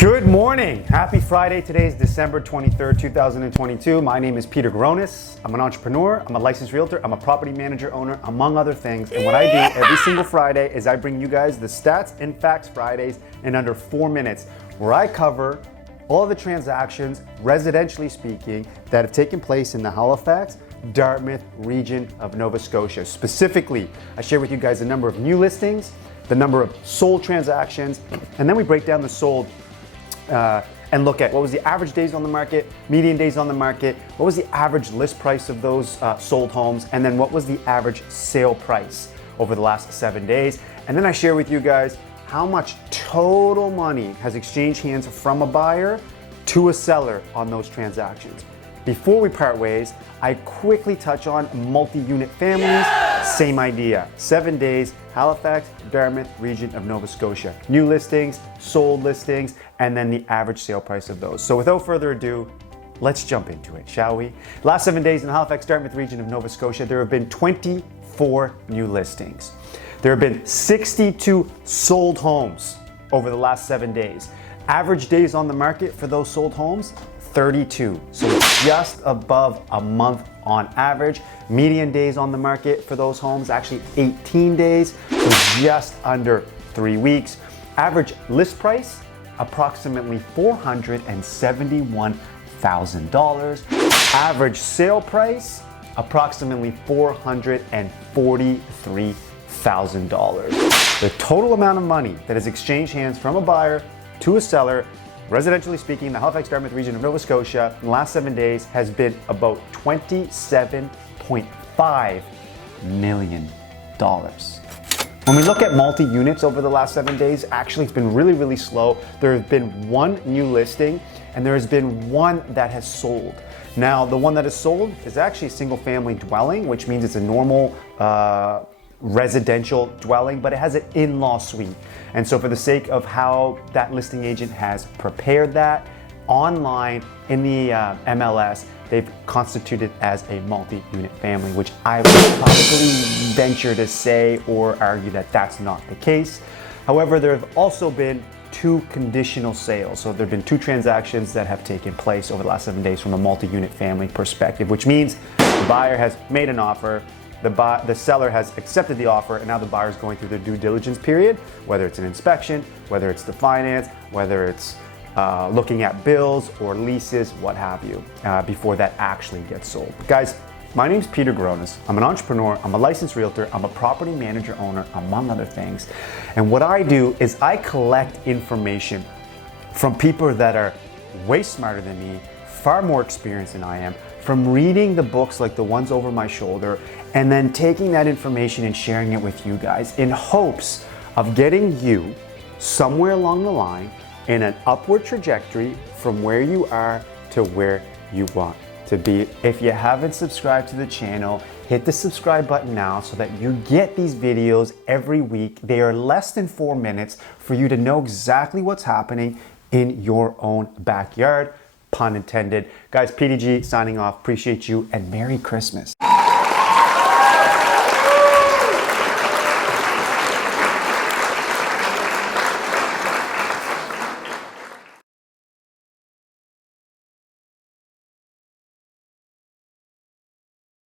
Good morning. Happy Friday. Today is December 23rd, 2022. My name is Peter Gronis. I'm an entrepreneur. I'm a licensed realtor. I'm a property manager owner, among other things. And what I do every single Friday is I bring you guys the Stats and Facts Fridays in under 4 minutes, where I cover all of the transactions, residentially speaking, that have taken place in the Halifax-Dartmouth region of Nova Scotia. Specifically, I share with you guys the number of new listings, the number of sold transactions, and then we break down the sold and look at what was the average days on the market, median days on the market, what was the average list price of those sold homes, and then what was the average sale price over the last 7 days. And then I share with you guys how much total money has exchanged hands from a buyer to a seller on those transactions. Before we part ways, I quickly touch on multi-unit families. Yeah! Same idea. 7 days, Halifax-Dartmouth region of Nova Scotia. New listings, sold listings, and then the average sale price of those. So without further ado, let's jump into it, shall we? Last 7 days in the Halifax-Dartmouth region of Nova Scotia, there have been 24 new listings. There have been 62 sold homes over the last 7 days. Average days on the market for those sold homes, 32, so just above a month on average. Median days on the market for those homes, actually 18 days, so just under 3 weeks. Average list price, approximately $471,000. Average sale price, approximately $443,000. The total amount of money that has exchanged hands from a buyer to a seller, residentially speaking, in the Halifax-Dartmouth region of Nova Scotia in the last 7 days has been about $27.5 million. When we look at multi-units over the last 7 days, actually it's been really slow. There has been one new listing and there has been one that has sold. Now, the one that is sold is actually a single family dwelling, which means it's a normal residential dwelling, but it has an in-law suite. And so for the sake of how that listing agent has prepared that online in the MLS, they've constituted as a multi-unit family, which I would probably venture to say or argue that that's not the case. However, there have also been 2 conditional sales. So there have been 2 transactions that have taken place over the last 7 days from a multi-unit family perspective, which means the buyer has made an offer, the seller has accepted the offer, and now the buyer is going through the due diligence period, whether it's an inspection, whether it's the finance, whether it's looking at bills or leases, what have you, before that actually gets sold. Guys, my name's Peter Gronis. I'm an entrepreneur, I'm a licensed realtor, I'm a property manager owner, among other things. And what I do is I collect information from people that are way smarter than me, far more experienced than I am, from reading the books like the ones over my shoulder, and then taking that information and sharing it with you guys in hopes of getting you somewhere along the line in an upward trajectory from where you are to where you want to be. If you haven't subscribed to the channel, hit the subscribe button now so that you get these videos every week. They are less than 4 minutes for you to know exactly what's happening in your own backyard. Pun intended. Guys, PDG signing off. Appreciate you and Merry Christmas.